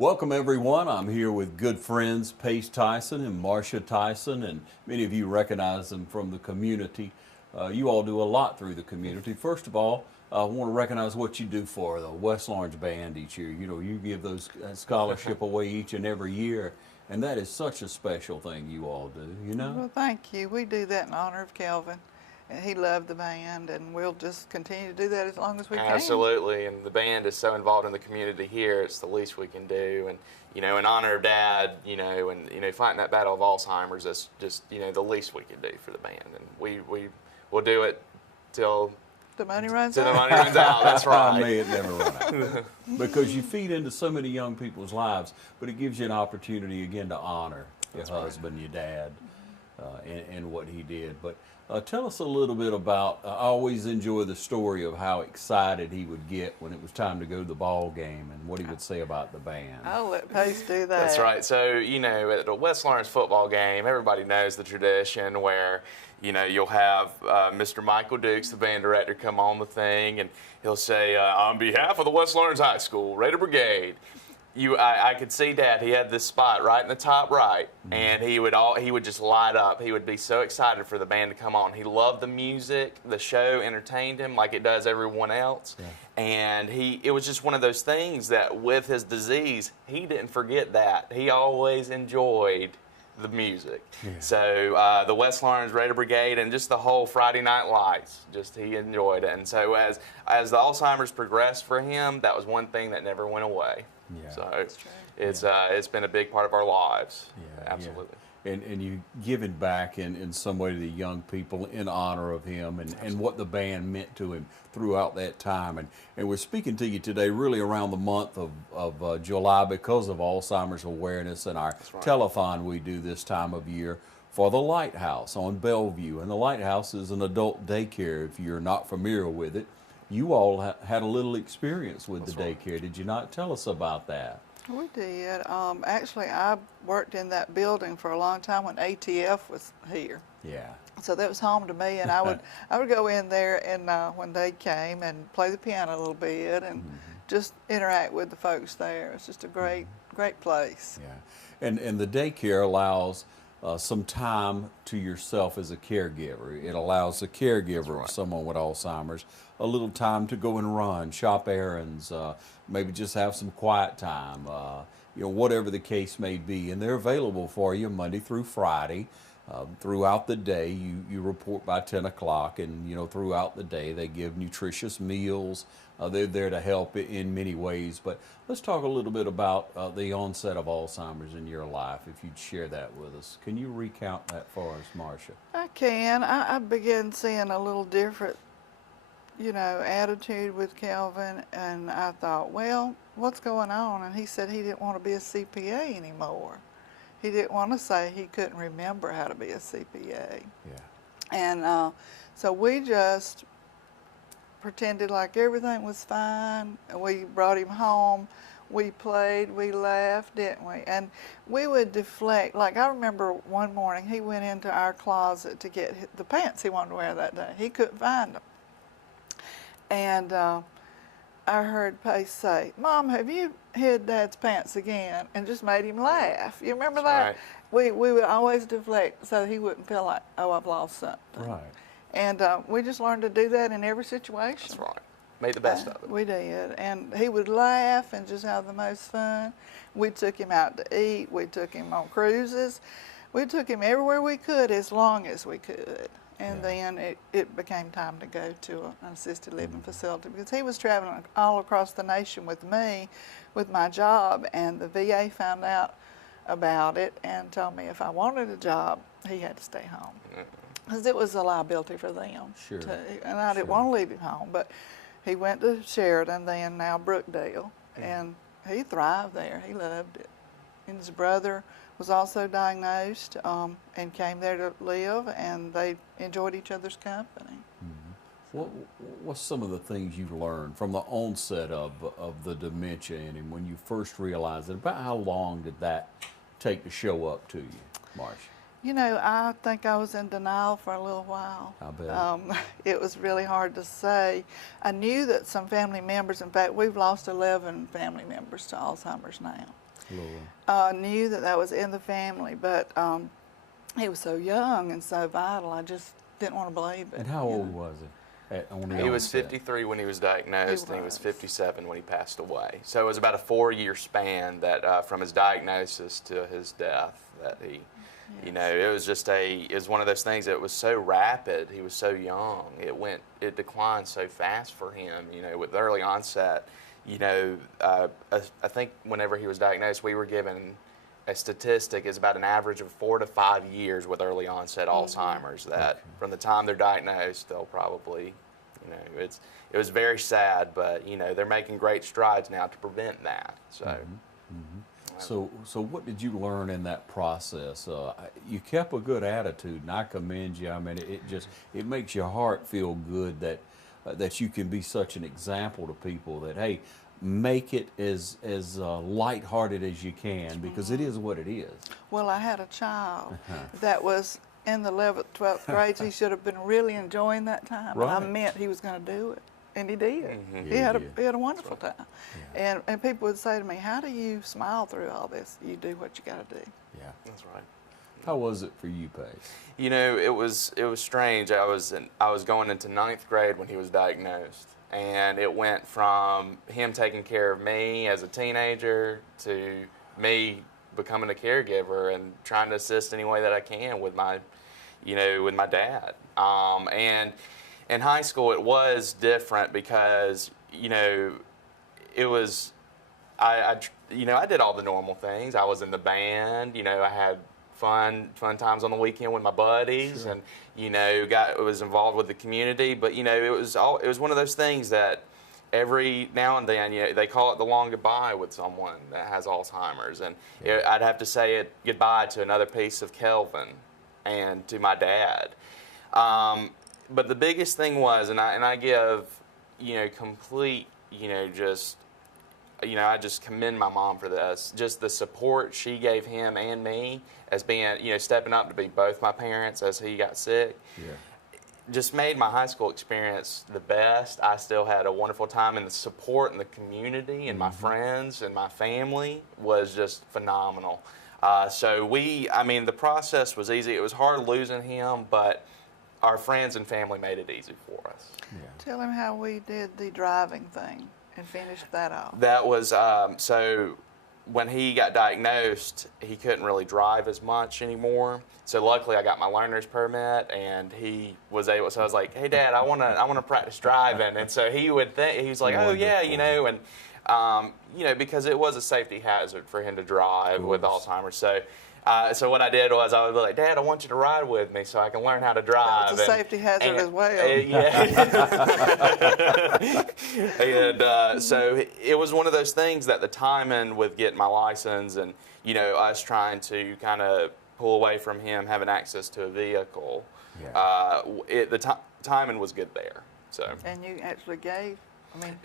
Welcome everyone. I'm here with good friends Paige Tyson and Marsha Tyson, and many of you recognize them from the community. You all do a lot through the community. First of all, I want to recognize what you do for the West Lawrence Band each year. You know, you give those scholarship away each and every year, and that is such a special thing you all do, you know? Well, thank you. We do that in honor of Kelvin. And he loved the band, and we'll just continue to do that as long as we can. Absolutely, and the band is so involved in the community here, it's the least we can do. And, you know, in honor of Dad, and, fighting that battle of Alzheimer's, that's just, the least we can do for the band. And we'll do it till the money runs till out. the money runs out, that's right. May it never run out. Because you feed into so many young people's lives, but it gives you an opportunity, again, to honor your husband, your dad, and what he did. But tell us a little bit about, I always enjoy the story of how excited he would get when it was time to go to the ball game and what he would say about the band. I'll let Pace do that. That's right. So, at the West Lawrence football game, everybody knows the tradition where, you'll have Mr. Michael Dukes, the band director, come on the thing, and he'll say, on behalf of the West Lawrence High School, Raider Brigade. I could see Dad. He had this spot right in the top right, and he would just light up. He would be so excited for the band to come on. He loved the music. The show entertained him like it does everyone else. Yeah. And it was just one of those things that with his disease, he didn't forget that. He always enjoyed the music. Yeah. So the West Lawrence Raider Brigade and just the whole Friday Night Lights, he enjoyed it. And so as the Alzheimer's progressed for him, that was one thing that never went away. Yeah. So it's been a big part of our lives. Yeah, absolutely. Yeah. And you giving back in some way to the young people in honor of him and what the band meant to him throughout that time. And we're speaking to you today really around the month of July because of Alzheimer's awareness and our telethon we do this time of year for the Lighthouse on Bellevue. And the Lighthouse is an adult daycare if you're not familiar with it. You all had a little experience with the daycare. Did you not? Tell us about that. We did. Actually, I worked in that building for a long time when ATF was here. Yeah. So that was home to me, and I would go in there and when they came and play the piano a little bit and just interact with the folks there. It's just a great place. Yeah. And the daycare allows some time to yourself as a caregiver. It allows the caregiver of someone with Alzheimer's a little time to go and run, shop errands, maybe just have some quiet time, whatever the case may be. And they're available for you Monday through Friday. Throughout the day, you report by 10 o'clock, and throughout the day they give nutritious meals. They're there to help in many ways. But let's talk a little bit about the onset of Alzheimer's in your life, if you'd share that with us. Can you recount that for us, Marsha? I can. I began seeing a little different, attitude with Kelvin, and I thought, well, what's going on? And he said he didn't want to be a CPA anymore. He didn't want to say he couldn't remember how to be a CPA. Yeah. And so we just pretended like everything was fine. We brought him home. We played, we laughed, didn't we? And we would deflect. Like I remember one morning he went into our closet to get the pants he wanted to wear that day. He couldn't find them. And I heard Pace say, "Mom, have you hid Dad's pants again?" And just made him laugh. You remember that? Right. We would always deflect so he wouldn't feel like, oh, I've lost something. Right. And we just learned to do that in every situation. That's right. Made the best of it. We did. And he would laugh and just have the most fun. We took him out to eat. We took him on cruises. We took him everywhere we could as long as we could. And then it became time to go to an assisted living facility because he was traveling all across the nation with me with my job, and the VA found out about it and told me if I wanted a job, he had to stay home because it was a liability for them. Sure. And I didn't want to leave him home, but he went to Sheridan, then now Brookdale, and he thrived there. He loved it. And his brother was also diagnosed and came there to live, and they enjoyed each other's company. What's some of the things you learned from the onset of the dementia and when you first realized it? About how long did that take to show up to you, Marsha? I think I was in denial for a little while. I bet. It was really hard to say. I knew that some family members, in fact, we've lost 11 family members to Alzheimer's now. Lord. knew that that was in the family, but he was so young and so vital, I just didn't want to believe it. And how old was he? On the He was onset? 53 when he was diagnosed, and he was was. 57 when he passed away. So it was about a 4-year span that from his diagnosis to his death that he, you know, it was just it was one of those things that was so rapid. He was so young. It declined so fast for him, you know, with early onset. You know, I think whenever he was diagnosed, we were given a statistic is about an average of 4 to 5 years with early onset Alzheimer's, that from the time they're diagnosed, they'll probably, you know, it was very sad, but, you know, they're making great strides now to prevent that. So, So what did you learn in that process? You kept a good attitude, and I commend you. I mean, it makes your heart feel good that you can be such an example to people that, hey, make it as lighthearted as you can, because it is what it is. Well, I had a child that was in the 11th, 12th grades. He should have been really enjoying that time. Right. And I meant he was going to do it, and he did. Yeah, He had a wonderful time. And people would say to me, "How do you smile through all this?" You do what you got to do. Yeah. that's right. How was it for you, Pace? You know, it was strange. I was going into 9th grade when he was diagnosed, and it went from him taking care of me as a teenager to me becoming a caregiver and trying to assist any way that I can with my dad. And in high school, it was different because, you know, it was I did all the normal things. I was in the band. You know, I had fun times on the weekend with my buddies, and you know, was involved with the community. But you know, it was one of those things that every now and then, you know, they call it the long goodbye with someone that has Alzheimer's, and I'd have to say goodbye to another piece of Kelvin and to my dad. But the biggest thing was, and I give, you know, complete, you know, just. You know, I just commend my mom for this. Just the support she gave him and me as being, you know, stepping up to be both my parents as he got sick. Yeah. Just made my high school experience the best. I still had a wonderful time, and the support in the community and my friends and my family was just phenomenal. So the process was easy. It was hard losing him, but our friends and family made it easy for us. Yeah. Tell him how we did the driving thing and finished that off. That was, so when he got diagnosed, he couldn't really drive as much anymore. So luckily I got my learner's permit, and he was able, so I was like, "Hey Dad, I wanna practice driving." And so he was like, "Oh yeah," you know, and you know, because it was a safety hazard for him to drive with Alzheimer's. So what I did was I would be like, "Dad, I want you to ride with me so I can learn how to drive." It's a safety hazard as well. And so it was one of those things that the timing with getting my license and, you know, us trying to kind of pull away from him having access to a vehicle, the timing was good there. So. And you actually gave.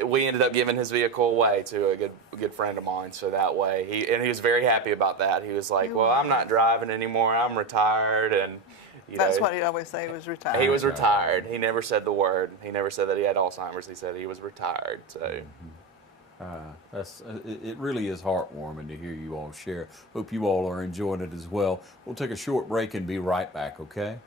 We ended up giving his vehicle away to a good friend of mine, so that way he was very happy about that. He was like, "Well, I'm not driving anymore. I'm retired," and that's what he'd always say. He was retired. He was retired. He never said the word. He never said that he had Alzheimer's. He said he was retired. So. It really is heartwarming to hear you all share. Hope you all are enjoying it as well. We'll take a short break and be right back, okay?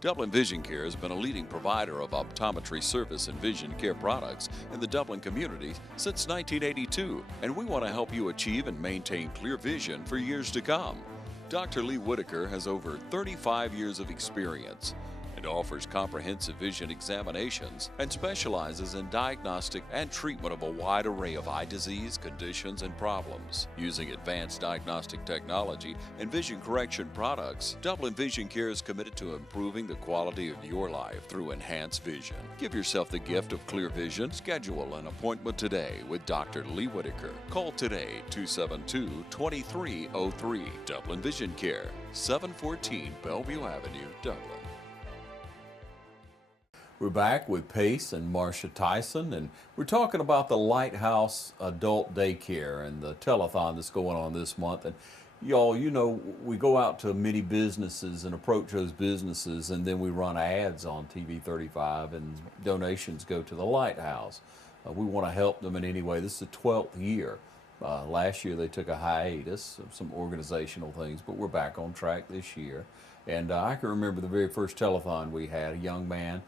Dublin Vision Care has been a leading provider of optometry service and vision care products in the Dublin community since 1982, and we want to help you achieve and maintain clear vision for years to come. Dr. Lee Whitaker has over 35 years of experience and offers comprehensive vision examinations and specializes in diagnostic and treatment of a wide array of eye disease, conditions, and problems. Using advanced diagnostic technology and vision correction products, Dublin Vision Care is committed to improving the quality of your life through enhanced vision. Give yourself the gift of clear vision. Schedule an appointment today with Dr. Lee Whitaker. Call today 272-2303. Dublin Vision Care, 714 Bellevue Avenue, Dublin. We're back with Pace and Marsha Tyson, and we're talking about the Lighthouse Adult-Daycare and the telethon that's going on this month. And y'all, you know, we go out to many businesses and approach those businesses, and then we run ads on TV 35, and donations go to the Lighthouse. We want to help them in any way. This is the 12th year. Last year they took a hiatus of some organizational things, but we're back on track this year. And I can remember the very first telethon we had. A young man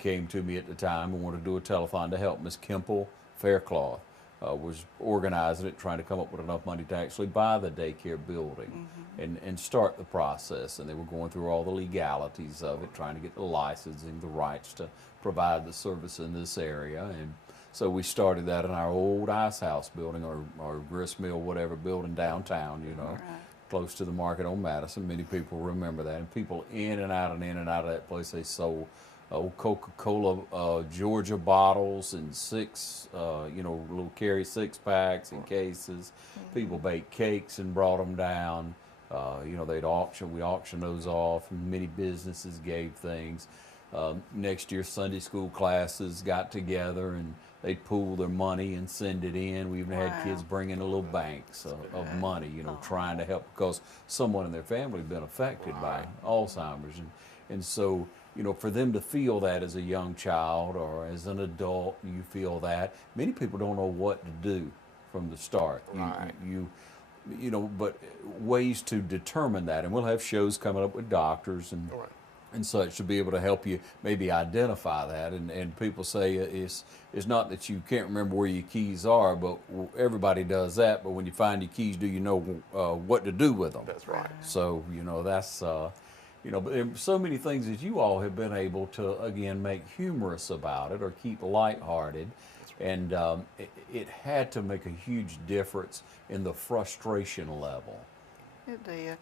came to me at the time and wanted to do a telethon to help. Miss Kimple Faircloth was organizing it, trying to come up with enough money to actually buy the daycare building and start the process. And they were going through all the legalities of it, trying to get the licensing, the rights to provide the service in this area. And so we started that in our old ice house building, or grist mill, whatever building downtown, you know, close to the market on Madison. Many people remember that. And people in and out of that place. They sold old Coca-Cola Georgia bottles and little carry 6-packs and cases. People baked cakes and brought them down. We auctioned those off, and many businesses gave things. Next year, Sunday school classes got together and they'd pool their money and send it in. We even had kids bring in little banks of money, trying to help, because someone in their family had been affected by Alzheimer's. And so, for them to feel that as a young child or as an adult, you feel that. Many people don't know what to do from the start. But ways to determine that. And we'll have shows coming up with doctors and such to be able to help you maybe identify that. And people say it's not that you can't remember where your keys are, but everybody does that. But when you find your keys, do you know what to do with them? That's right. So, that's, but there are so many things that you all have been able to, again, make humorous about it or keep lighthearted. And it had to make a huge difference in the frustration level. It did.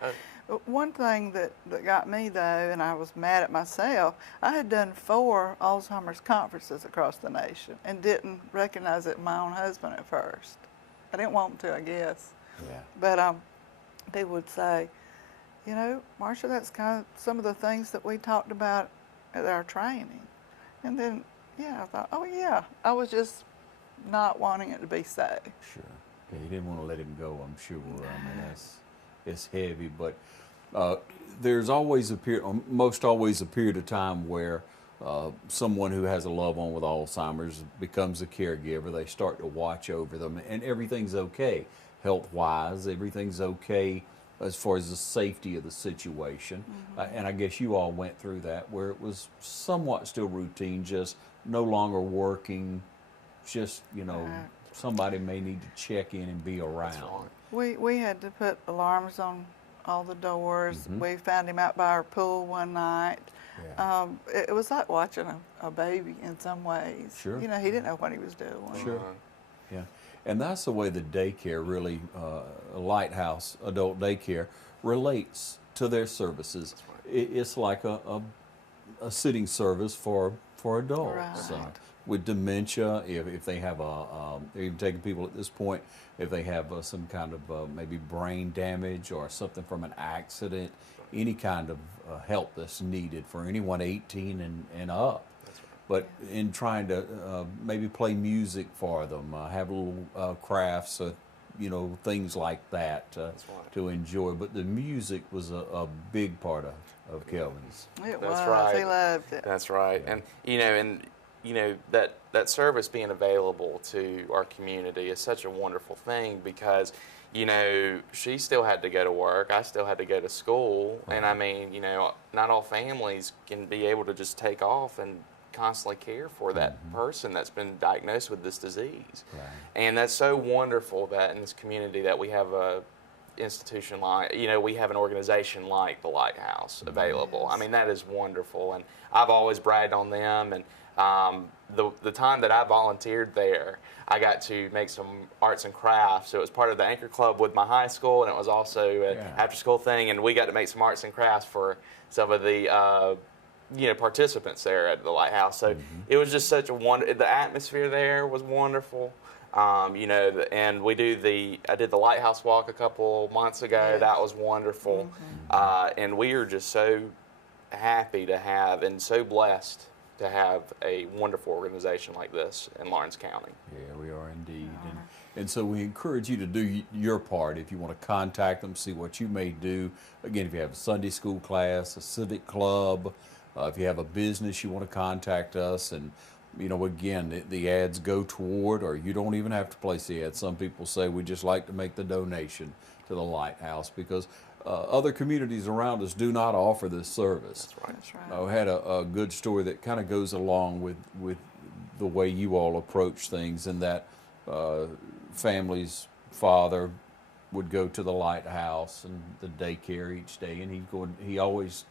One thing that got me, though, and I was mad at myself, I had done 4 Alzheimer's conferences across the nation and didn't recognize it in my own husband at first. I didn't want to, I guess. Yeah. But people would say, Marsha, that's kind of some of the things that we talked about at our training. And then, I thought, oh, yeah, I was just not wanting it to be so. Sure. Yeah, you didn't want to let him go, I'm sure. I mean, it's heavy, but there's always almost always a period of time where someone who has a loved one with Alzheimer's becomes a caregiver. They start to watch over them, and everything's okay health-wise. Everything's okay as far as the safety of the situation. And I guess you all went through that where it was somewhat still routine, just no longer working, just, somebody may need to check in and be around. We had to put alarms on all the doors. We found him out by our pool one night. Yeah. It was like watching a baby in some ways. Sure. He didn't know what he was doing. Sure. Yeah. And that's the way the daycare really, Lighthouse Adult-Daycare, relates to their services. It's like a sitting service for adults. Right. With dementia, if they have they're even taking people at this point, if they have some kind of maybe brain damage or something from an accident, any kind of help that's needed for anyone 18 and up. But in trying to maybe play music for them, have little crafts, things like that to enjoy. But the music was a big part of Kelvin's. It That's was. right. He loved it. That's right. And that service being available to our community is such a wonderful thing because, she still had to go to work. I still had to go to school. And I mean, not all families can be able to just take off and constantly care for that person that's been diagnosed with this disease. Right. And that's so wonderful that in this community that we have a institution like, we have an organization like the Lighthouse available. Yes. I mean, that is wonderful. And I've always bragged on them. And the time that I volunteered there, I got to make some arts and crafts. So it was part of the Anchor Club with my high school, and it was also an after-school thing. And we got to make some arts and crafts for some of the participants there at the Lighthouse. So it was just such a the atmosphere there was wonderful. And I did the Lighthouse Walk a couple months ago. Yes. That was wonderful. And we are just so happy to have and so blessed to have a wonderful organization like this in Lawrence County. Yeah, we are indeed. And so we encourage you to do your part. If you want to contact them, see what you may do. Again, if you have a Sunday school class, a civic club, if you have a business, you want to contact us. And again, the ads go toward, or you don't even have to place the ad. Some people say we just like to make the donation to the Lighthouse because other communities around us do not offer this service. That's right. That's right. I had a good story that kind of goes along with the way you all approach things, in that family's father would go to the Lighthouse and the daycare each day, and he always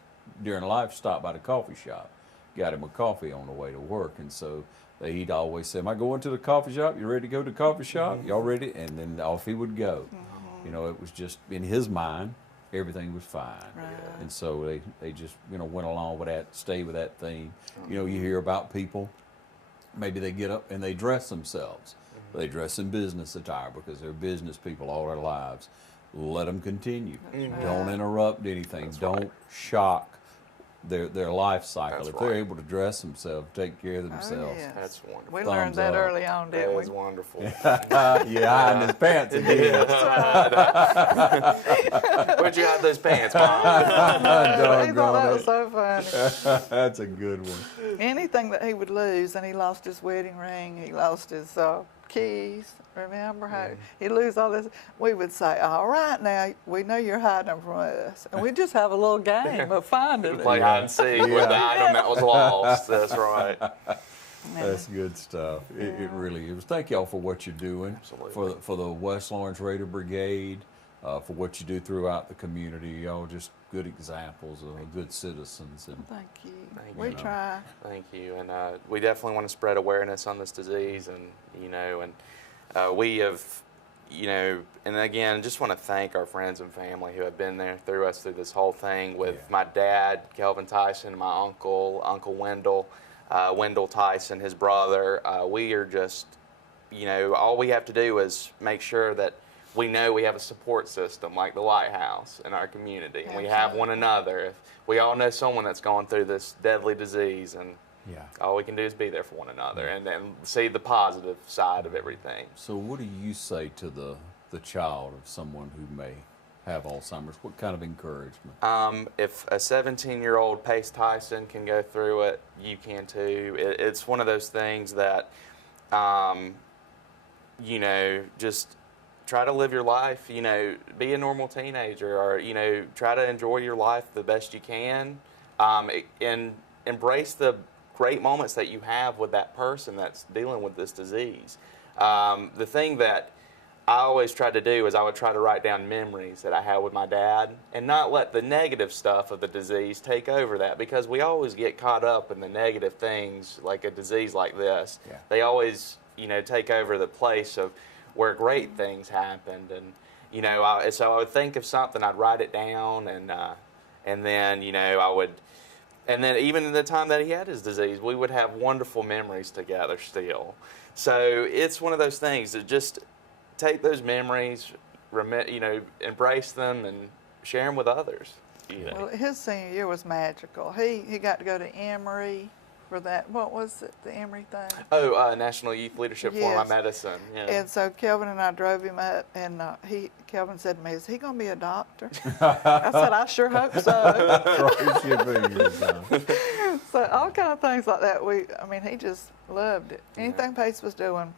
during life stopped by the coffee shop, got him a coffee on the way to work, and so he'd always say, "Am I going to the coffee shop? You ready to go to the coffee shop? Y'all ready?" And then off he would go. It was just in his mind, everything was fine. Right. And so they just, went along with that, stay with that theme. You hear about people, maybe they get up and they dress themselves. They dress in business attire because they're business people all their lives. Let them continue. Don't interrupt anything. Don't shock their life cycle. That's if they're right. able to dress themselves, take care of themselves. yes. That's wonderful. We learned Thumbs that up. early on, That didn't we? is wonderful. Hiding his pants again. Where'd you hide those pants, Mom? He thought that Doggone was so funny. That's a good one. Anything that he would lose, and he lost his wedding ring, he lost his keys. Remember how he'd lose all this? We would say, "All right, now we know you're hiding them from us," and we just have a little game of finding it. Play hide and seek with the item that was lost. That's right. That's good stuff. It really is. Thank y'all for what you're doing. Absolutely. For the West Lawrence Raider Brigade, for what you do throughout the community. Y'all just good examples of good citizens. And Thank you. Thank We you. try. Thank you. And we definitely want to spread awareness on this disease, and we have, and again, just want to thank our friends and family who have been there through this whole thing with my dad, Kelvin Tyson, my Uncle Wendell, Wendell Tyson, his brother. We are just, all we have to do is make sure that we know we have a support system like the Lighthouse in our community, and we have one another. If we all know someone that's going through this deadly disease, and all we can do is be there for one another and see the positive side of everything. so what do you say to the child of someone who may have Alzheimer's? What kind of encouragement? If a 17-year-old Pace Tyson can go through it, you can too. It's one of those things that, just try to live your life, be a normal teenager, or, try to enjoy your life the best you can, and embrace the great moments that you have with that person that's dealing with this disease. The thing that I always tried to do is I would try to write down memories that I had with my dad and not let the negative stuff of the disease take over that, because we always get caught up in the negative things like a disease like this. Yeah. They always, take over the place of where great things happened. And, so I would think of something, I'd write it down, and then, I would, and then even in the time that he had his disease, we would have wonderful memories together still. So it's one of those things that just take those memories, embrace them, and share them with others. Well, his senior year was magical. He got to go to Emory for that. What was it, the Emory thing? Oh, National Youth Leadership for My Yes. Medicine. Yeah. And so Kelvin and I drove him up, and Kelvin said to me, "Is he going to be a doctor?" I said, "I sure hope so." Cross your fingers, huh? So all kind of things like that. He just loved it. Anything Pace was doing,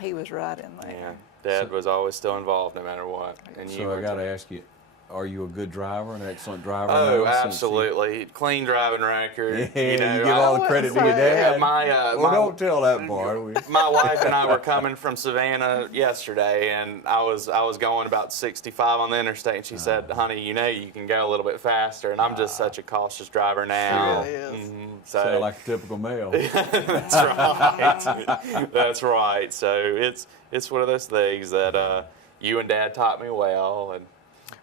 he was right in there. Yeah. Dad was always still involved no matter what. And you So were I got to too. ask you, are you a good driver, an excellent driver? Oh, now, since absolutely. Clean driving record. You, know, you give all the credit to your wouldn't say- dad. my Don't tell that part. my wife and I were coming from Savannah yesterday, and I was going about 65 on the interstate, and she said, "Honey, you can go a little bit faster." And I'm just such a cautious driver now. She really is. So Sound like a typical male. that's right. That's right. So it's one of those things that you and Dad taught me well, and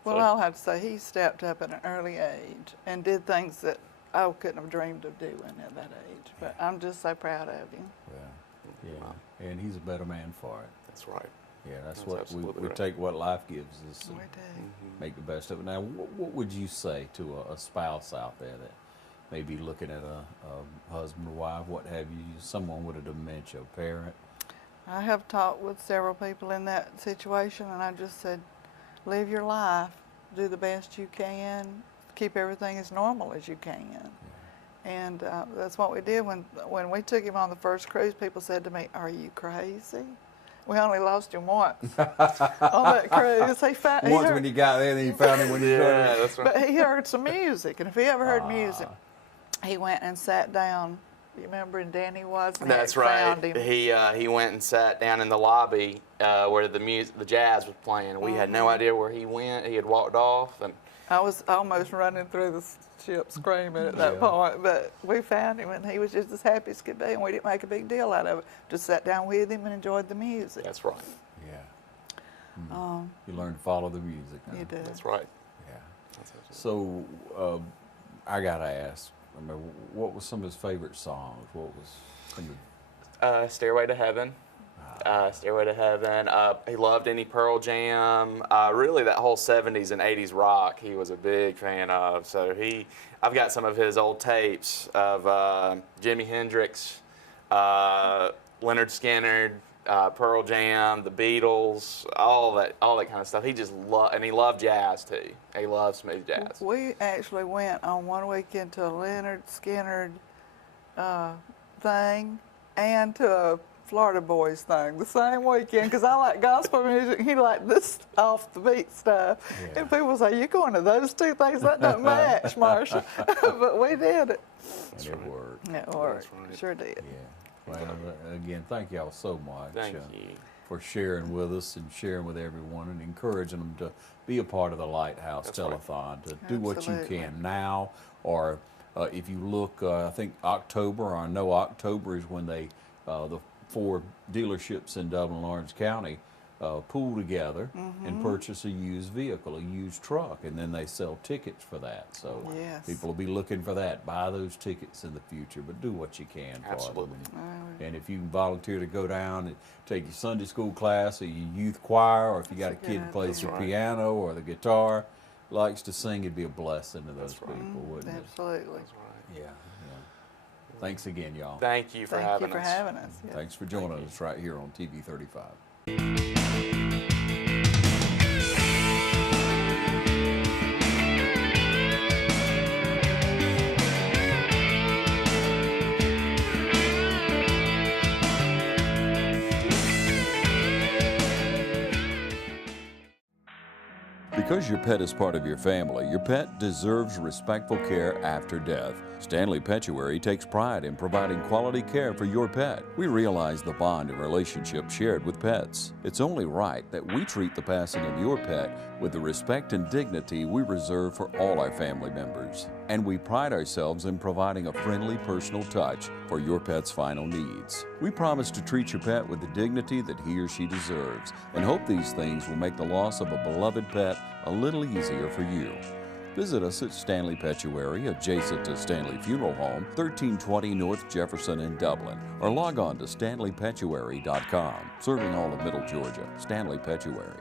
Well, I'll have to say he stepped up at an early age and did things that I couldn't have dreamed of doing at that age. But I'm just so proud of him. Yeah, and he's a better man for it. that's right. Yeah, that's That's what absolutely we right. take what life gives us We and do. make the best of it. Now, what would you say to a spouse out there that may be looking at a husband or wife, what have you, someone with a dementia, a parent? I have talked with several people in that situation, and I just said, live your life, do the best you can, keep everything as normal as you can. And that's what we did. When we took him on the first cruise, people said to me, "Are you crazy? We only lost him once on that cruise." Once when you got there, then you found him when you Yeah, started. that's right. But he heard some music, and if he ever heard music, he went and sat down. You remember, and Danny Wozniak That's right. found him. He went and sat down in the lobby where the jazz was playing. We had no idea where he went. He had walked off, and I was almost running through the ship screaming at that point, but we found him, and he was just as happy as could be, and we didn't make a big deal out of it. Just sat down with him and enjoyed the music. that's right. Yeah. You learn to follow the music. Huh? You do. That's right. Yeah. That's absolutely- So, I gotta ask. I mean, what was some of his favorite songs? What was some of Stairway to Heaven. Stairway to Heaven. He loved any Pearl Jam. Really, that whole 70s and 80s rock he was a big fan of. So I've got some of his old tapes of Jimi Hendrix, Leonard Skinner, Pearl Jam, the Beatles, all that kind of stuff. He just and he loved jazz too. He loved smooth jazz. We actually went on one weekend to a Leonard Skinner thing and to a Florida Boys thing the same weekend, because I like gospel music. He liked this off the beat stuff. Yeah. And people say, "You going to those two things? That doesn't match, Marsha." But we did it. and it worked? It worked. right. Sure did. Yeah. Well, again, thank y'all so much. Thank you. For sharing with us and sharing with everyone and encouraging them to be a part of the Lighthouse That's right. Telethon, to do what you Absolutely. can now, or if you look, I think October, or I know October is when they, the 4 dealerships in Dublin, Lawrence County, pool together and purchase a used vehicle, a used truck, and then they sell tickets for that. So Yes. people will be looking for that. Buy those tickets in the future, but do what you can for Absolutely. them. And if you can volunteer to go down and take your Sunday school class or your youth choir, or if you got a That's a kid good who plays idea. the That's right. piano or the guitar, likes to sing, it'd be a blessing to those That's right. people, wouldn't it? Absolutely. That's right. Yeah, yeah. Thanks again, y'all. Thank you for Thank having you for us. having us. Yeah. Thanks for joining us right here on TV 35. Because your pet is part of your family, your pet deserves respectful care after death. Stanley Petuary takes pride in providing quality care for your pet. We realize the bond and relationship shared with pets. It's only right that we treat the passing of your pet with the respect and dignity we reserve for all our family members. And we pride ourselves in providing a friendly, personal touch for your pet's final needs. We promise to treat your pet with the dignity that he or she deserves, and hope these things will make the loss of a beloved pet a little easier for you. Visit us at Stanley Petuary, adjacent to Stanley Funeral Home, 1320 North Jefferson in Dublin, or log on to stanleypetuary.com. Serving all of Middle Georgia, Stanley Petuary.